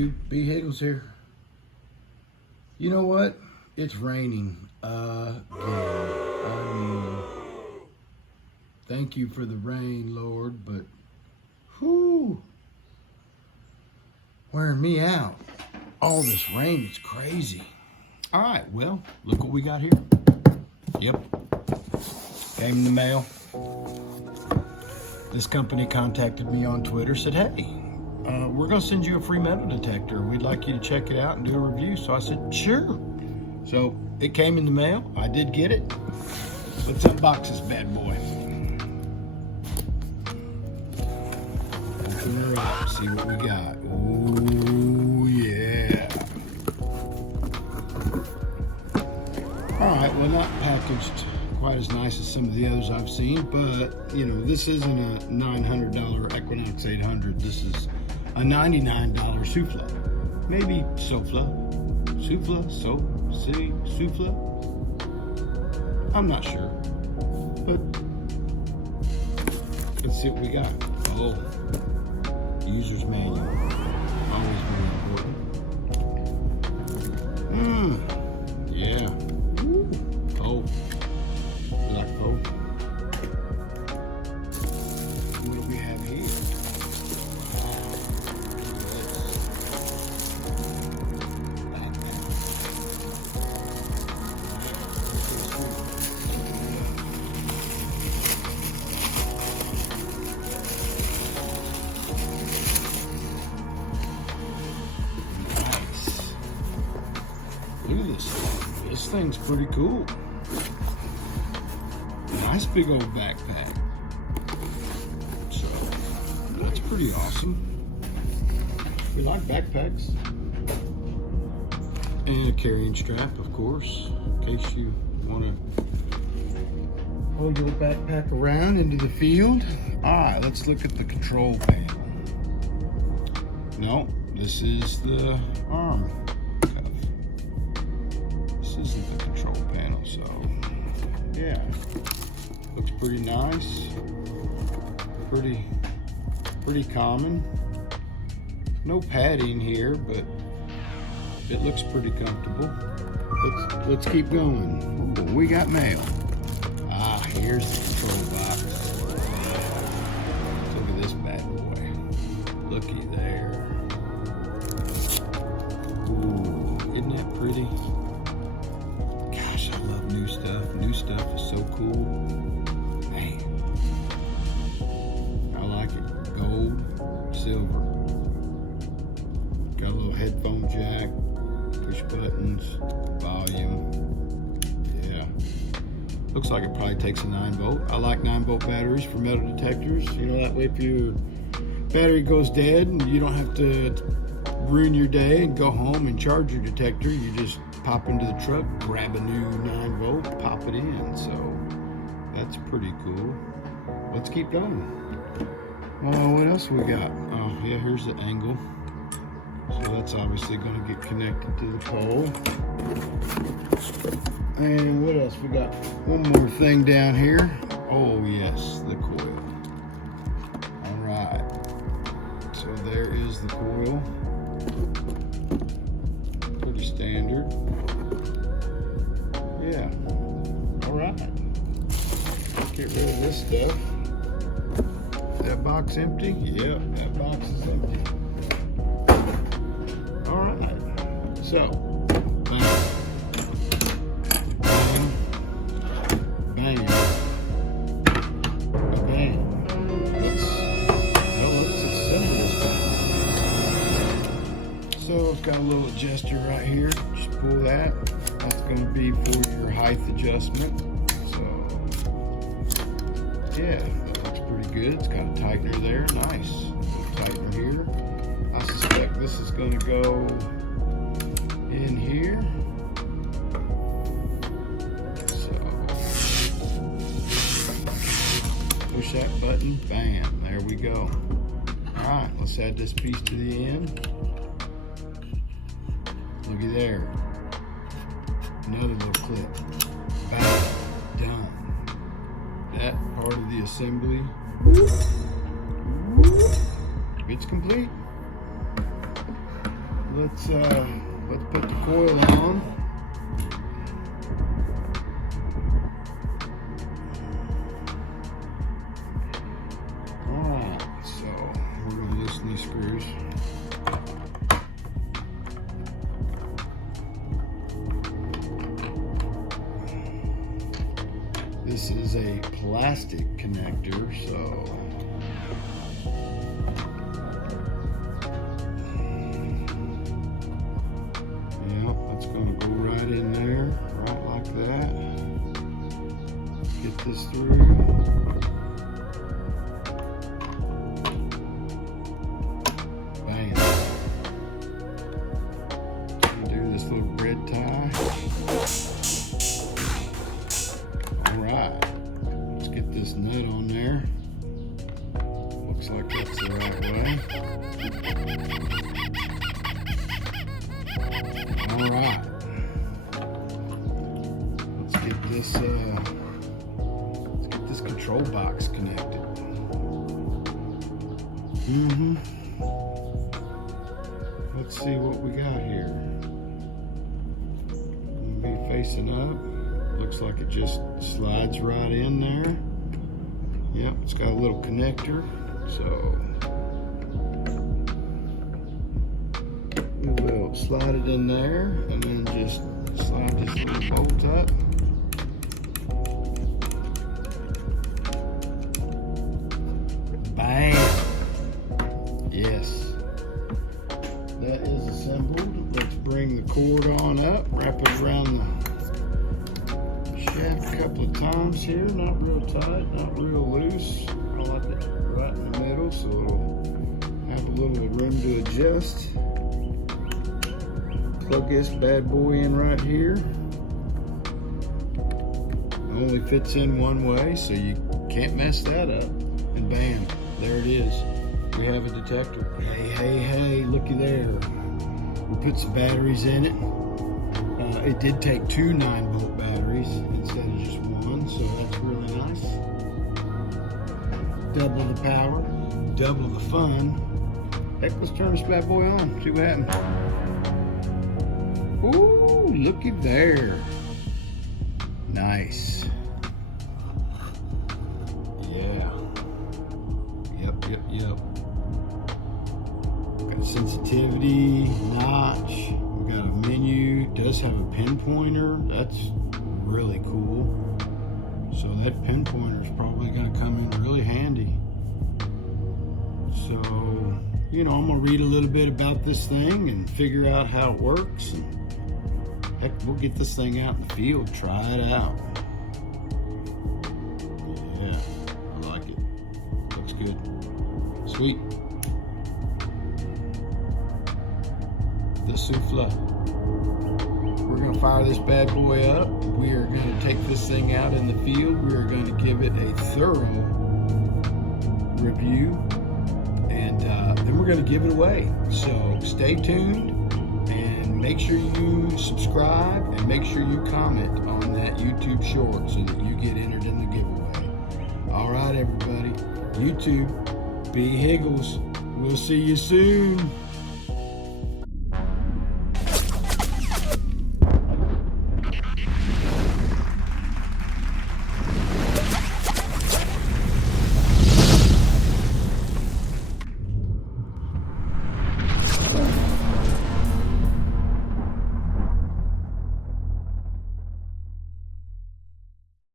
YouTube, BHiggles here. You know what? It's raining again. I mean, thank you for the rain, Lord, but whew, wearing me out. All this rain, it's crazy. All right, well, look what we got here. Yep, came in the mail. This company contacted me on Twitter, said, hey, we're gonna send you a free metal detector. We'd like you to check it out and do a review. So I said, sure. So it came in the mail. I did get it. Let's unbox this bad boy. Open her up, see what we got. Ooh, yeah. All right, well, not packaged quite as nice as some of the others I've seen, but you know, this isn't a $900 Equinox 800. This is a $99 Suffla. Maybe Suffla. Suffla? I'm not sure. But let's see what we got. Oh, user's manual. Always very important. Yeah. Oh. Black bow. What do we have here? Nice. Look at this. This thing's pretty cool. Nice big old backpack. So that's pretty awesome. We like backpacks. And a carrying strap, of course, in case you want to hold your backpack around into the field. All right, let's look at the control panel. No, this is the arm cuff. This isn't the control panel, so yeah. Looks pretty nice, pretty common. No padding here, but it looks pretty comfortable. Let's keep going. Ooh, we got mail. Ah, here's the control box. Look at this bad boy. Looky there. Ooh, isn't that pretty? Gosh, I love new stuff. New stuff is so cool. I like it. Gold, silver. Got a little headphone jack, push buttons, volume. Yeah. Looks like it probably takes a 9-volt. I like 9-volt batteries for metal detectors. You know, that way if your battery goes dead and you don't have to ruin your day and go home and charge your detector, you just pop into the truck, grab a new 9-volt, pop it in. So that's pretty cool. Let's keep going. Oh, what else we got? Oh, yeah, here's the angle. So that's obviously going to get connected to the pole. And what else? We got one more thing down here. Oh, yes, the coil. All right. So there is the coil. Pretty standard. Yeah. All right. Get rid of this stuff. That box empty? Yep, that box is empty. All right. So, bang, bang, bang, bang. Let's assemble this bang. So it's got a little adjuster right here. Just pull that. That's going to be for your height adjustment. So, yeah. Pretty good. It's got a tightener there. Nice. Tightener here. I suspect this is going to go in here. So push that button. Bam. There we go. All right. Let's add this piece to the end. Looky there. Another little clip. Bam. Done. That part of the assembly, it's complete. let's put the coil on. Alright, so we're going to loosen these screws. This is a plastic connector, so yeah, that's going to go right in there, right like that. Get this through. Bam. Do this little bread tie. Alright, let's get this nut on there. Looks like that's the right way. Alright, let's get this control box connected. Let's see what we got here. We'll be facing up. Looks like it just slides right in there. Yep, it's got a little connector. So we will slide it in there and then just slide this little bolt up. Bam! Yes. That is assembled. Let's bring the cord on up, wrap it around the shaft a couple of times here, not real tight, not real loose. I like it right in the middle so it'll have a little room to adjust. Plug this bad boy in right here. It only fits in one way, so you can't mess that up. And bam, there it is. We have a detector. Hey, looky there. We put some batteries in it. It did take 2 9-volt batteries instead of just one, so that's really nice. Double the power, double the fun. Heck, let's turn this bad boy on, see what happens. Ooh, looky there. Nice. Yeah. Yep. Got sensitivity, notch. We got a menu. Does have a pin pointer. That's really cool. So that pin pointer is probably going to come in really handy. So, you know, I'm going to read a little bit about this thing and figure out how it works. And heck, we'll get this thing out in the field, try it out. Yeah, I like it. Looks good. Sweet. The Suffla. We're going to fire this bad boy up. We are going to take this thing out in the field. We are going to give it a thorough review, and then we're going to give it away. So stay tuned and make sure you subscribe and make sure you comment on that YouTube short so that you get entered in the giveaway. All right, everybody. YouTube, BHiggles. We'll see you soon.